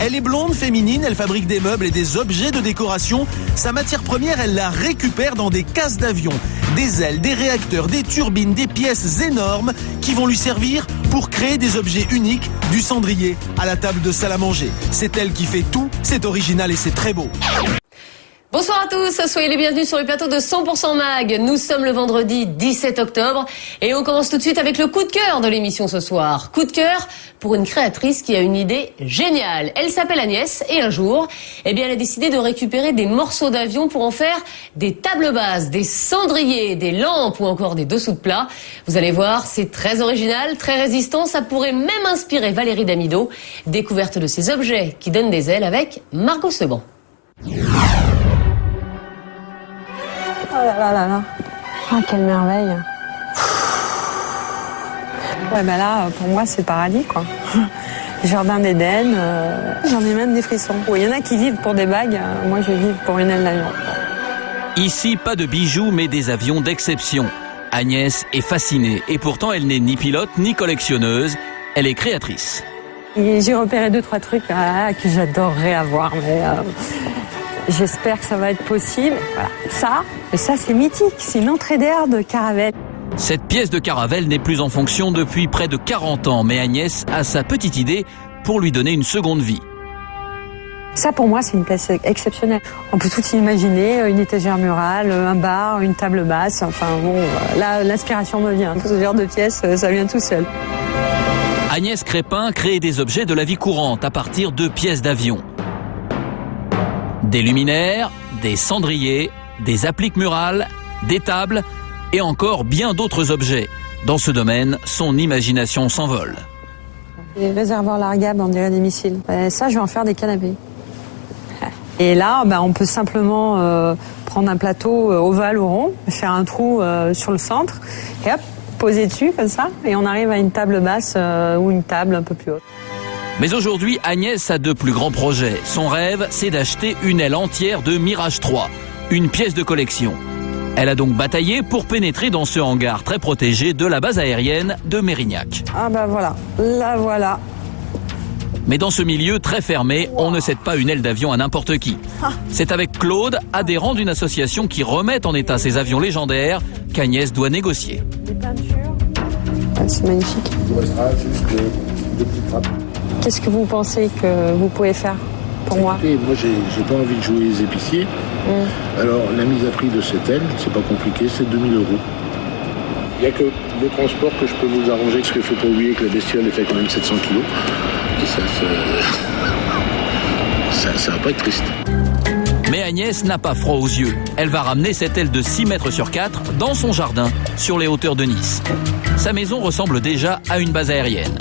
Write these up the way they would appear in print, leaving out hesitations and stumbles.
Elle est blonde, féminine, elle fabrique des meubles et des objets de décoration. Sa matière première, elle la récupère dans des cases d'avion. Des ailes, des réacteurs, des turbines, des pièces énormes qui vont lui servir pour créer des objets uniques, du cendrier à la table de salle à manger. C'est elle qui fait tout, c'est original et c'est très beau. Bonsoir à tous, soyez les bienvenus sur le plateau de 100% Mag. Nous sommes le vendredi 17 octobre et on commence tout de suite avec le coup de cœur de l'émission ce soir. Coup de cœur pour une créatrice qui a une idée géniale. Elle s'appelle Agnès et un jour, elle a décidé de récupérer des morceaux d'avion pour en faire des tables basses, des cendriers, des lampes ou encore des dessous de plats. Vous allez voir, c'est très original, très résistant. Ça pourrait même inspirer Valérie Damido. Découverte de ces objets qui donnent des ailes avec Margot Seban. Oh là là là là. Oh, quelle merveille. Ouais, ben là, pour moi, c'est le paradis, quoi. Jardin d'Éden, j'en ai même des frissons. Il y en a qui vivent pour des bagues, moi je vis pour une aile d'avion. Ici, pas de bijoux, mais des avions d'exception. Agnès est fascinée et pourtant elle n'est ni pilote ni collectionneuse, elle est créatrice. J'ai repéré 2-3 trucs que j'adorerais avoir, mais j'espère que ça va être possible. Voilà. Ça c'est mythique, c'est une entrée d'air de Caravelle. Cette pièce de Caravelle n'est plus en fonction depuis près de 40 ans, mais Agnès a sa petite idée pour lui donner une seconde vie. Ça pour moi c'est une pièce exceptionnelle. On peut tout imaginer, une étagère murale, un bar, une table basse, enfin bon, là l'inspiration me vient. Ce genre de pièce, ça vient tout seul. Agnès Crépin crée des objets de la vie courante à partir de pièces d'avion. Des luminaires, des cendriers, des appliques murales, des tables et encore bien d'autres objets. Dans ce domaine, son imagination s'envole. Des réservoirs largables, on dirait des missiles. Ça, je vais en faire des canapés. Et là, on peut simplement prendre un plateau ovale ou rond, faire un trou sur le centre et hop, poser dessus comme ça. Et on arrive à une table basse ou une table un peu plus haute. Mais aujourd'hui, Agnès a de plus grands projets. Son rêve, c'est d'acheter une aile entière de Mirage 3, une pièce de collection. Elle a donc bataillé pour pénétrer dans ce hangar très protégé de la base aérienne de Mérignac. Ah voilà, la voilà. Mais dans ce milieu très fermé, on ne cède pas une aile d'avion à n'importe qui. C'est avec Claude, adhérent d'une association qui remet en état ces avions légendaires, qu'Agnès doit négocier. Des peintures. C'est magnifique. Il restera juste deux petites frappes. Qu'est-ce que vous pensez que vous pouvez faire pour moi? Écoutez, moi, j'ai pas envie de jouer les épiciers. Alors, la mise à prix de cette aile, c'est pas compliqué, c'est 2000 €. Il n'y a que le transport que je peux vous arranger, parce qu'il ne faut pas oublier que la bestiole est fait quand même 700 kilos. Et ça va pas être triste. Mais Agnès n'a pas froid aux yeux. Elle va ramener cette aile de 6 mètres sur 4 dans son jardin, sur les hauteurs de Nice. Sa maison ressemble déjà à une base aérienne.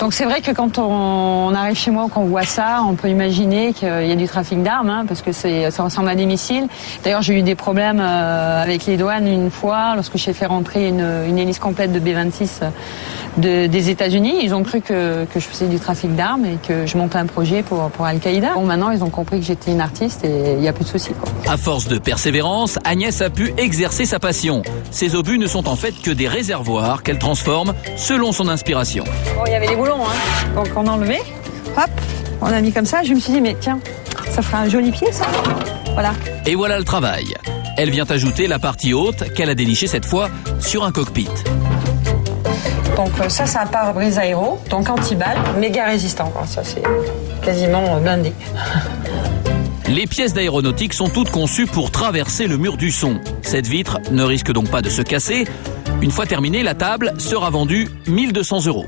Donc c'est vrai que quand on arrive chez moi, qu'on voit ça, on peut imaginer qu'il y a du trafic d'armes, parce que ça ressemble à des missiles. D'ailleurs, j'ai eu des problèmes avec les douanes une fois, lorsque j'ai fait rentrer une hélice complète de B-26 des États-Unis. Ils ont cru que je faisais du trafic d'armes et que je montais un projet pour Al-Qaïda. Bon, maintenant, ils ont compris que j'étais une artiste et il n'y a plus de soucis, quoi. À force de persévérance, Agnès a pu exercer sa passion. Ces obus ne sont en fait que des réservoirs qu'elle transforme selon son inspiration. Bon, il y avait des boulons, donc on a enlevé, hop, on a mis comme ça. Je me suis dit, mais tiens, ça fera un joli pied, ça. Voilà. Et voilà le travail. Elle vient ajouter la partie haute qu'elle a dénichée cette fois sur un cockpit. Donc ça, c'est un pare-brise aéro, donc anti-balle, méga résistant, quoi. Ça, c'est quasiment blindé. Les pièces d'aéronautique sont toutes conçues pour traverser le mur du son. Cette vitre ne risque donc pas de se casser. Une fois terminée, la table sera vendue 1 200 €.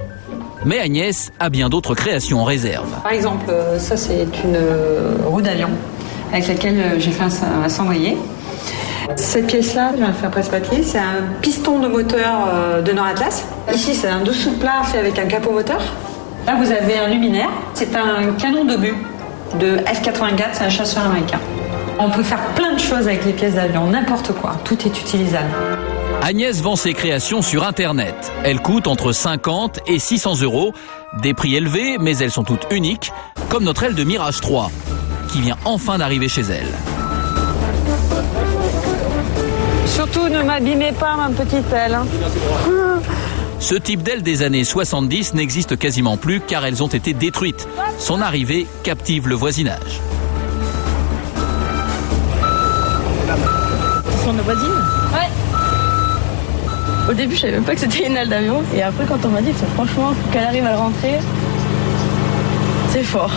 Mais Agnès a bien d'autres créations en réserve. Par exemple, ça, c'est une roue d'avion avec laquelle j'ai fait un cendrier. Cette pièce-là, je viens de faire presse-papier, c'est un piston de moteur de Nord Atlas. Ici, c'est un dessous de plat fait avec un capot moteur. Là, vous avez un luminaire. C'est un canon d'obus de F-84, c'est un chasseur américain. On peut faire plein de choses avec les pièces d'avion, n'importe quoi. Tout est utilisable. Agnès vend ses créations sur Internet. Elles coûtent entre 50 et 600 €. Des prix élevés, mais elles sont toutes uniques, comme notre aile de Mirage 3, qui vient enfin d'arriver chez elle. Surtout, ne m'abîmez pas, ma petite aile. Ce type d'aile des années 70 n'existe quasiment plus car elles ont été détruites. Son arrivée captive le voisinage. Ce sont nos voisines? Ouais. Au début, je savais même pas que c'était une aile d'avion. Et après, quand on m'a dit que franchement, qu'elle arrive à le rentrer, c'est fort.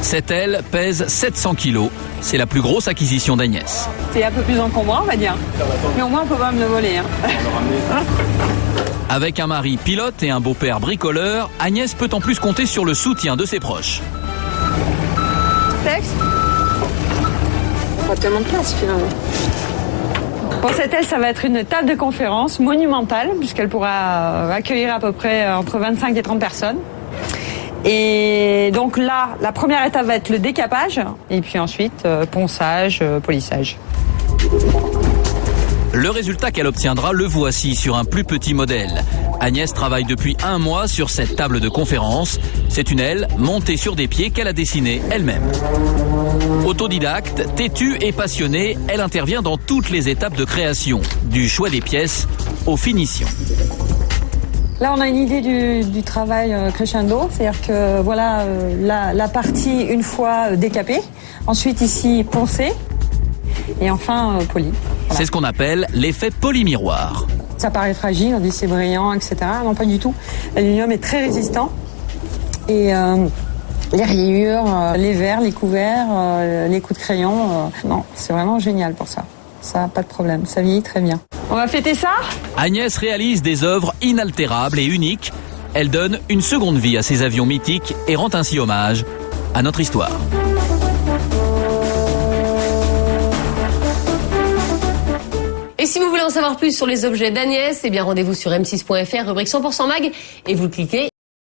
Cette aile pèse 700 kg. C'est la plus grosse acquisition d'Agnès. C'est un peu plus encombrant, on va dire. Mais au moins, on peut pas me le voler. Avec un mari pilote et un beau-père bricoleur, Agnès peut en plus compter sur le soutien de ses proches. Texte. Pas tellement de place, finalement. Pour cette aile, ça va être une table de conférence monumentale, puisqu'elle pourra accueillir à peu près entre 25 et 30 personnes. Et donc là, la première étape va être le décapage, et puis ensuite, ponçage, polissage. Le résultat qu'elle obtiendra, le voici sur un plus petit modèle. Agnès travaille depuis 1 mois sur cette table de conférence. C'est une aile montée sur des pieds qu'elle a dessinée elle-même. Autodidacte, têtue et passionnée, elle intervient dans toutes les étapes de création, du choix des pièces aux finitions. Là, on a une idée du travail crescendo, c'est-à-dire que voilà la partie une fois décapée, ensuite ici poncée et enfin polie. Voilà. C'est ce qu'on appelle l'effet polymiroir. Ça paraît fragile, on dit c'est brillant, etc. Non, pas du tout. L'aluminium est très résistant et les rayures, les verres, les couverts, les coups de crayon, non, c'est vraiment génial pour ça. Ça, pas de problème, ça vieillit très bien. On va fêter ça ? Agnès réalise des œuvres inaltérables et uniques. Elle donne une seconde vie à ces avions mythiques et rend ainsi hommage à notre histoire. Et si vous voulez en savoir plus sur les objets d'Agnès, eh bien rendez-vous sur m6.fr, rubrique 100% mag, et vous cliquez